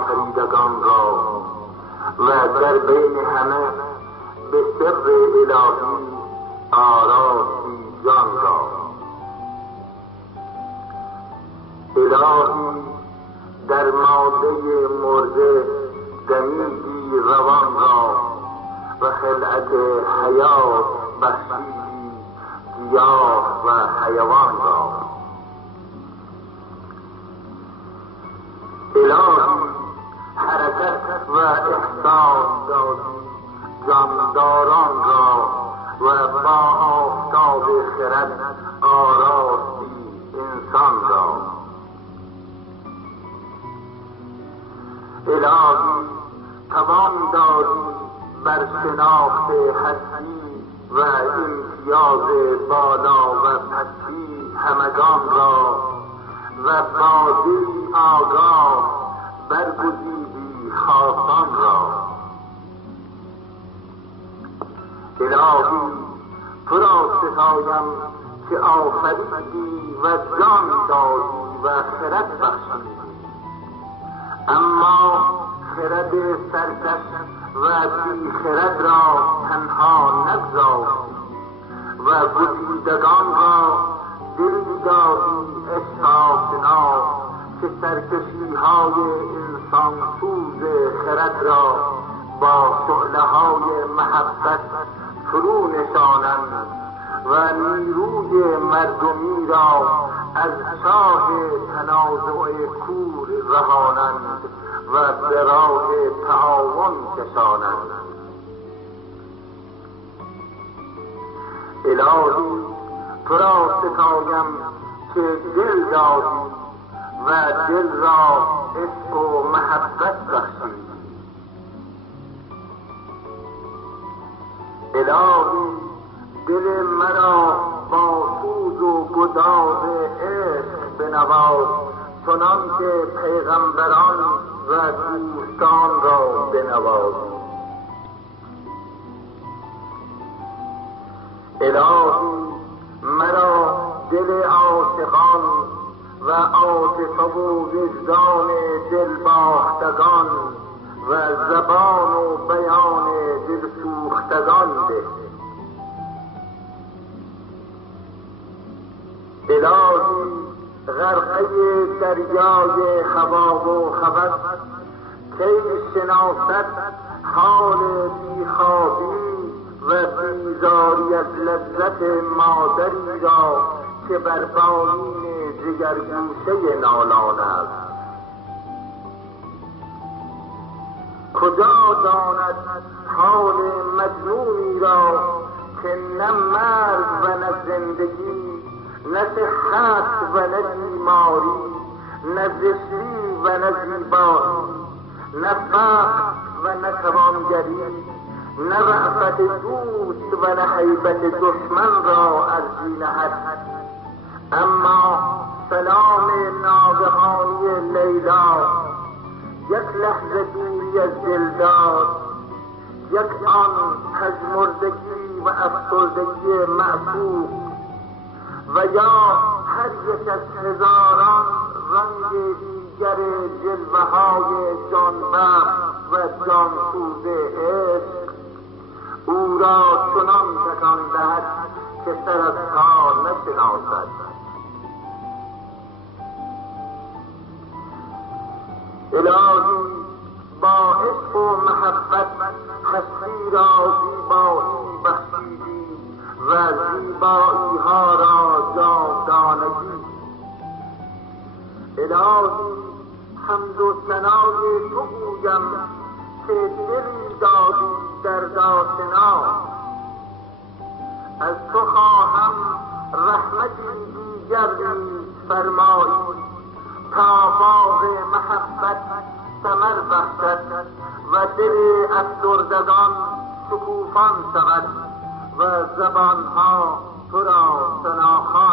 آفریدگان را و در بین همه به سر الهی آراستی جان را. الهی در ماده مرده دمیدی روان را و خلعت حیات بخشیدی گیاه و حیوان را. الهی حرکت و احساس دادی جانداران را و با آفتاب خرد آراستی انسان را. الهی توان دادی بر شناخت هستی و امتیاز بالا و پستی همگان را و با دلی آگاه برگزیدی خاصان را. الهی تو را ستایم که آفریدی و جان دادی و خرد بخشیدی، اما خرد سرکش و بی خرد را تنها نگذاشتی و گزیدگان را دلی دادی اشتیاقناک که سرکشی های انسان سوز خرد را با شعله های محبت فرو نشانند و نیروی مردمی را از چاه تنازع کور رهانند و به راه تعاون کشانند. الهی تو را ستایم که دل دادی و دل را عشق و محبت بخشیدی. الهی دل مرا با سوز و گداز عشق بنواز، چنان که پیغمبران و دوستان را بنوازی. الهی مرا دل عاشقان و عاطفه و وجدان دلباختگان و زبان و بیان دلسوختگان ده. الهی غرقه دریای هوا و هوس کی شناست حال بیخوابی و بیزاری از لذت مادری را که بر بالین جگرگوشه نالان است. کجا داند حال مجنونی را که نه مرگ و نه زندگی، نه صحت و نه بیماری، نه زشتی و نه زیبایی، نه فقر و نه توانگری، نه رأفت دوست و نه هیبت دشمن را ارزی نهد، اما سلام ناگهانی لیلا، یک لحظه دوری از دلدار، یک آن پژمردگی و افسردگی معشوق و یا هر یک از هزاران رنگ دیگر جلوه های جانبخش و جانسوز عشق او را چنان تکان دهد که سر از کار نشناسد. الهی با عشق و محبت هستی را زیبایی بخشیدی و زیبایی ها را جاودانگی. الهی حمد و ثنای تو گویم که دلی دادی دردآشنا. از تو خواهم رحمتی دیگر نیز فرمایی تا باغ محبت ثمر بخشد و دل افسردگان شکوفان شود و زبانها تو را ثناخوان